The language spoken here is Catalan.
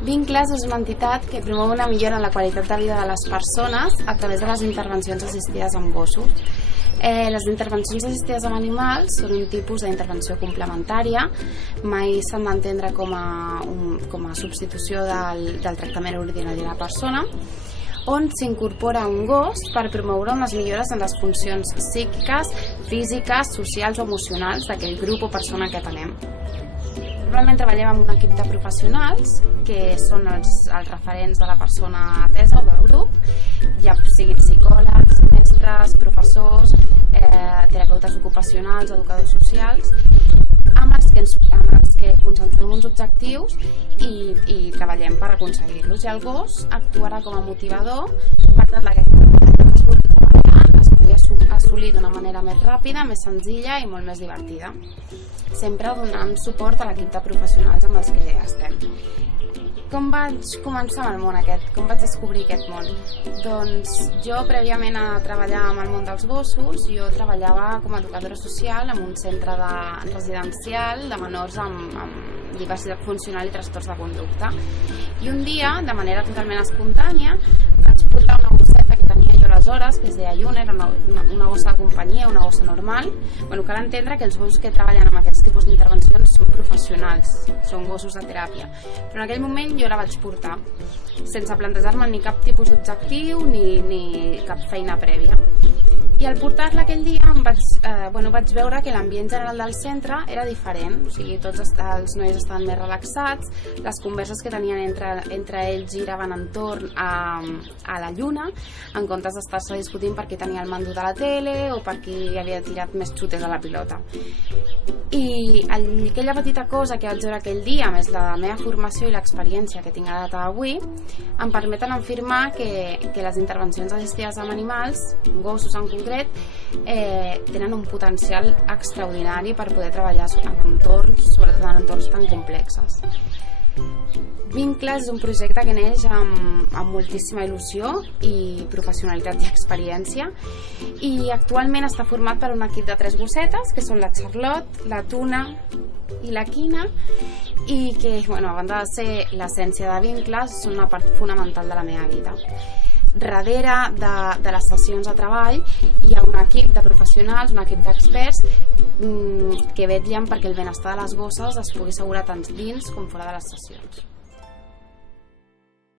Vincles és una entitat que promou una millora en la qualitat de vida de les persones a través de les intervencions assistides amb gossos. Les intervencions assistides amb animals són un tipus d'intervenció complementària, mai s'han d'entendre com a substitució del tractament ordinari de la persona, on s'incorpora un gos per promoure unes millores en les funcions psíquiques, físiques, socials o emocionals d'aquell grup o persona que atenem. Normalment treballem amb un equip de professionals que són els referents de la persona atesa o del grup, ja siguin psicòlegs, mestres, professors, terapeutes ocupacionals, educadors socials, amb els que consensuem uns objectius i treballem per aconseguir-los. I el gos actuarà com a motivador per tal que es pugui assolir d'una manera més ràpida, més senzilla i molt més divertida, sempre donant suport a l'equip de professionals amb els que estem. Com vaig començar amb el món aquest? Com vaig descobrir aquest món? Doncs jo, prèviament a treballar amb el món dels gossos, jo treballava com a educadora social en un centre residencial de menors amb diversitat funcional i trastorns de conducta. I un dia, de manera totalment espontània, vaig portar una gosseta que tenia jo aleshores, que es deia Lluna, era una gossa de companyia, una gossa normal. Cal entendre que els gossos que treballen amb aquests tipus d'intervencions són professionals, són gossos de teràpia. Però en aquell moment jo la vaig portar, sense plantejar-me ni cap tipus d'objectiu ni cap feina prèvia. I al portar-la aquell dia vaig veure que l'ambient general del centre era diferent, o sigui, tots els nois estaven més relaxats, les converses que tenien entre ells giraven entorn a la lluna, en comptes d'estar-se discutint per qui tenia el mando de la tele o per qui havia tirat més xutes a la pilota. I aquella petita cosa que vaig veure aquell dia, més la meva formació i l'experiència que tinc a data d'avui, em permeten afirmar que les intervencions assistides amb animals, gossos en concret, tenen un potencial extraordinari per poder treballar en entorns, sobretot en entorns tan complexes. Vincles és un projecte que neix amb moltíssima il·lusió i professionalitat i experiència, i actualment està format per un equip de 3 gossetes, que són la Charlotte, la Tuna i la Quina, i que, a banda de ser l'essència de Vincles, són una part fonamental de la meva vida. Darrere de les sessions de treball hi ha un equip de professionals, un equip d'experts que vetllen perquè el benestar de les gosses es pugui assegurar tant dins com fora de les sessions.